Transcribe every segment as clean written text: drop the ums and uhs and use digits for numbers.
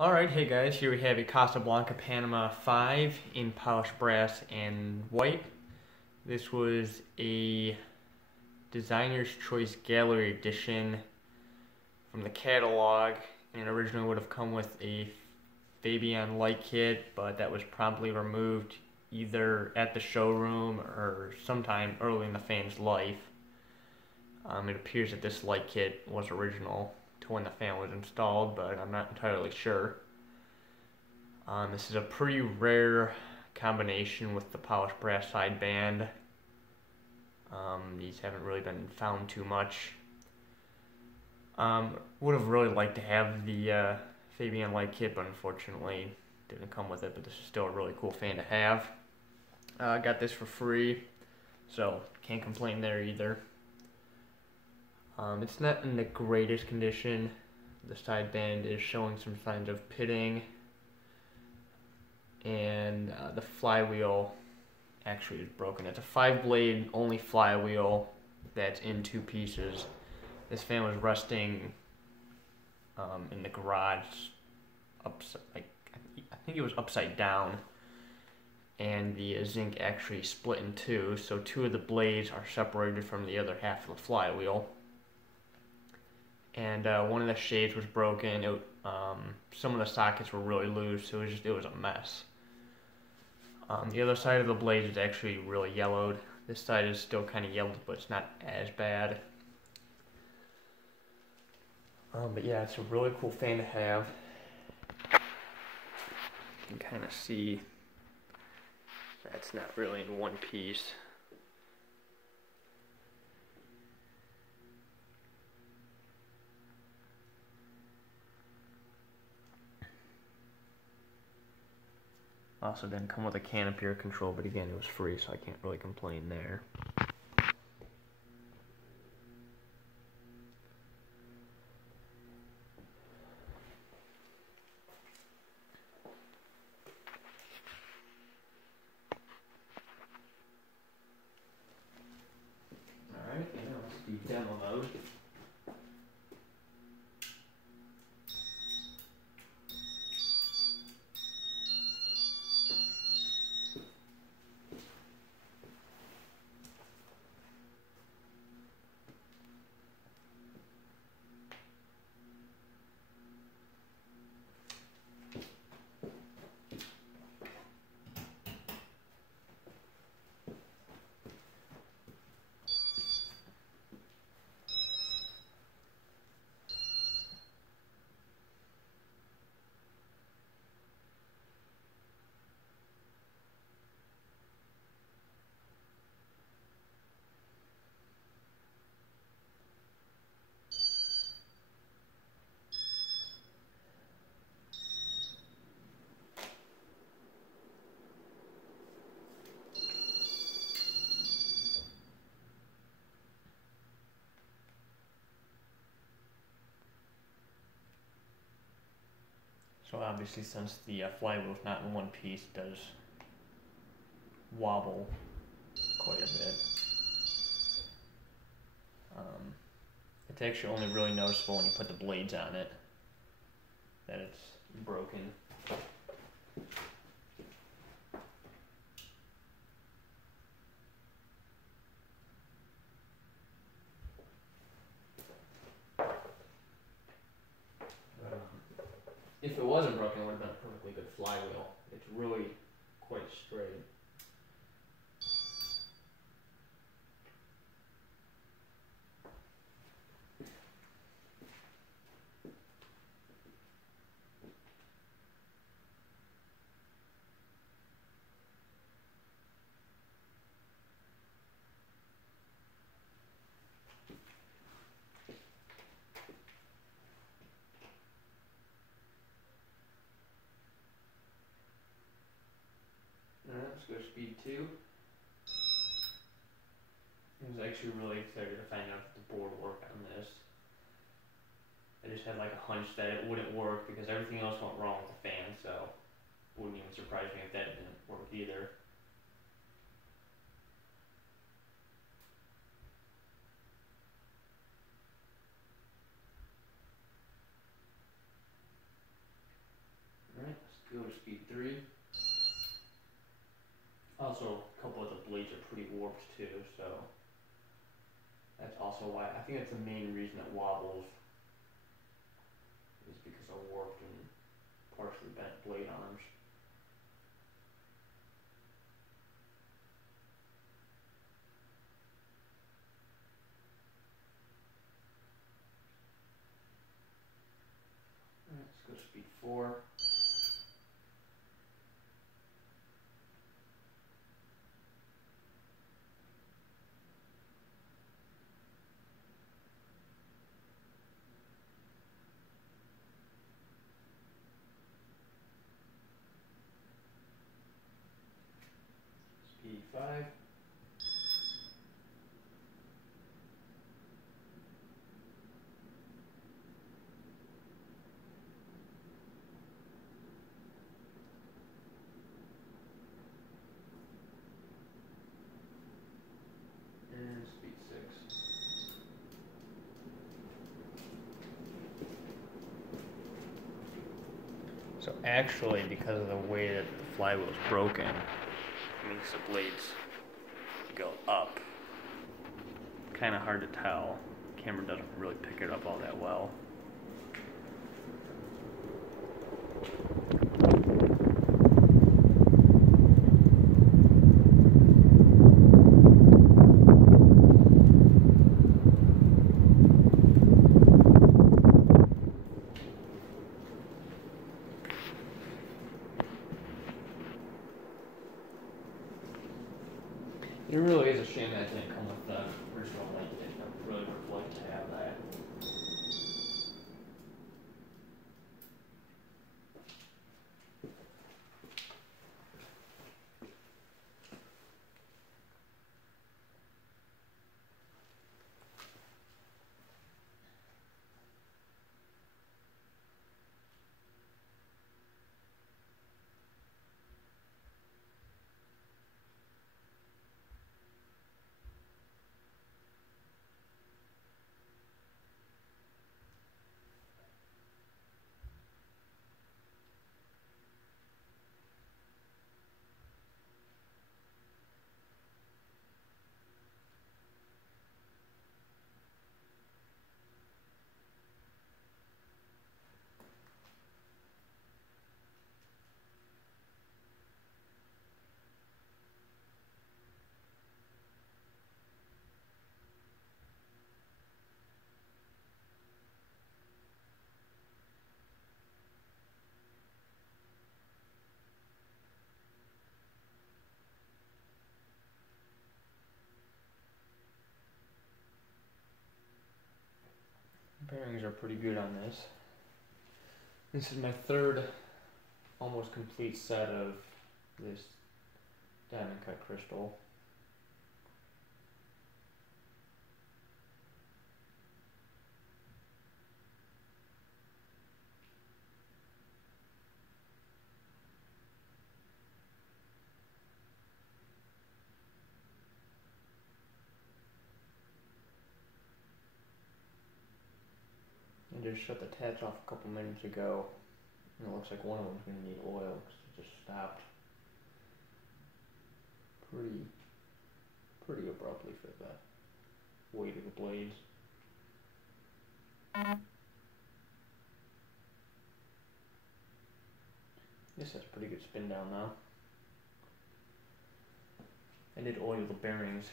Alright, hey guys, here we have a Casablanca Panama 5 in polished brass and white. This was a Designer's Choice Gallery Edition from the catalog, and originally would have come with a Fabbian light kit, but that was promptly removed either at the showroom or sometime early in the fan's life. It appears that this light kit was original to when the fan was installed, but I'm not entirely sure. This is a pretty rare combination with the polished brass sideband. These haven't really been found too much. Would have really liked to have the Fabbian light kit, but unfortunately didn't come with it, but this is still a really cool fan to have. Got this for free, so can't complain there either. It's not in the greatest condition. The sideband is showing some signs of pitting, and the flywheel actually is broken. It's a 5-blade only flywheel that's in 2 pieces. This fan was resting in the garage, I think it was upside down, and the zinc actually split in 2, so 2 of the blades are separated from the other half of the flywheel. And one of the shades was broken. Some of the sockets were really loose, so it was a mess. The other side of the blade is actually really yellowed. This side is still kind of yellowed, but it's not as bad. But yeah, it's a really cool fan to have. You can kind of see that's not really in one piece. Also didn't come with a canopy or control, but again, it was free, so I can't really complain there. Alright, now let's do demo mode. So obviously, since the flywheel is not in one piece, it does wobble quite a bit. It's actually only really noticeable when you put the blades on it that it's broken. If it wasn't broken, it would have been a perfectly good flywheel. It's really quite straight. Alright, let's go to speed 2. I was actually really excited to find out if the board worked on this. I just had like a hunch that it wouldn't work because everything else went wrong with the fan, so it wouldn't even surprise me if that didn't work either. Go to speed 3. Also, a couple of the blades are pretty warped too, so that's also why, I think that's the main reason it wobbles, is because of warped and partially bent blade arms. Alright, let's go to speed 4. Speed 5. And speed 6. So actually, because of the way that the flywheel is broken, it makes the blades go up. Kind of hard to tell. Camera doesn't really pick it up all that well. It really is a shame that didn't come with the original link. I really would have liked to have that. Bearings are pretty good on this. This is my third almost complete set of this diamond cut crystal. I just shut the tabs off a couple minutes ago, and it looks like one of them's going to need oil because it just stopped pretty abruptly for the weight of the blades. This has pretty good spin down now. I did oil the bearings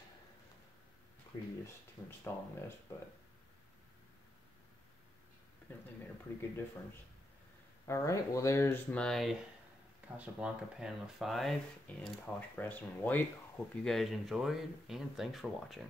previous to installing this, but apparently made a pretty good difference. Alright, well there's my Casablanca Panama 5 in polished brass and white. Hope you guys enjoyed, and thanks for watching.